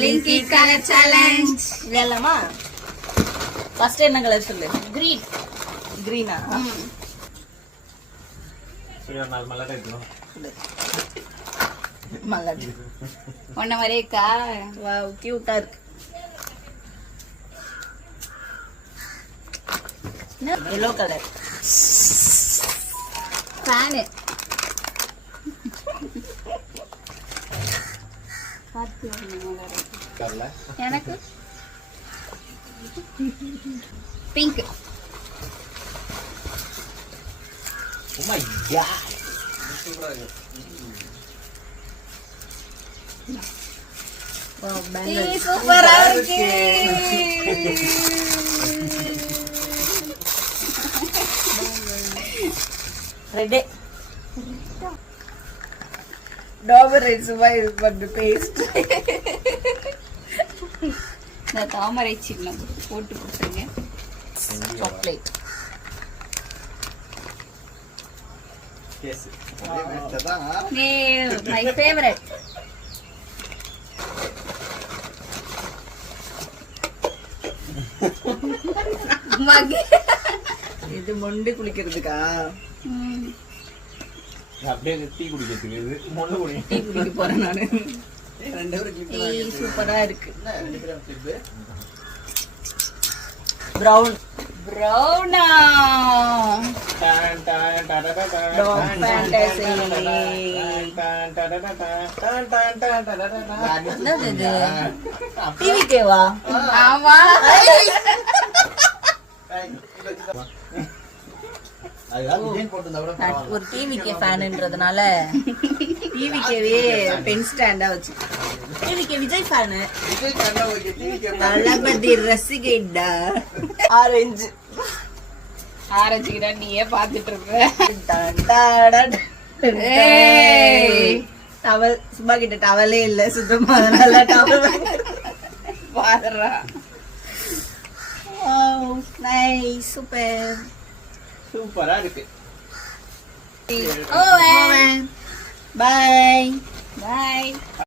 Linky color challenge. வேலாமா first என்ன colour சொல்லு? Green. கிரீனா? Surya நாள் மலட இருக்கு மலர். ஒன்ன வரேக்கா. வாவ் கியூட்டா இருக்கு. yellow colour. Fan. கர்ல எனக்கு pink. Oh my god. Wow ஏய் சூப்பரா இருக்கு. ரெட். டாபர் ரெட் சும்மா இது பண்ணு பேஸ்ட். நான் தாமரை சின்னம் போட்டு கொடுத்துருங்க. சாக்லேட். எஸ் அதே பெஸ்ட் தான் My favorite. மகி. இது மொண்டு குளிக்கிறதுக்கா? அப்படியே டீ குடிக்கிறதுக்கு இது மொள்ள குடி டீ குடிக்க போறேன் நானு. ரெண்டு பேரும் கிஃப்ட் ஏய் சூப்பரா இருக்கு. என்ன ரெண்டு பேரும் கிஃப்ட் பிரவுன். Browna. டான் டான் டாடா டான் Dog fantasy. என்னது இது? டிவிக்கேவா? ஆமா. நான் ஒரு டிவிக்கே ஃபேன்ன்றதுனால டிவிக்கேவே பென் ஸ்டாண்டா வச்சு. டிவிக்கே விஜய் ஃபேனு. தளபதி ரசிகைடா. ஆரஞ்சு. ஆரஞ்சுக்கிட்ட நீயே பாத்துட்டு இருக்க. டான் டாடன். ஏய். டவல் சும்மா கிட்ட டவலே இல்ல சுத்தமா, அதனால டவல் பாருடா. Nice super. சூப்பரா இருக்கு. ஓவன். பை. Bye.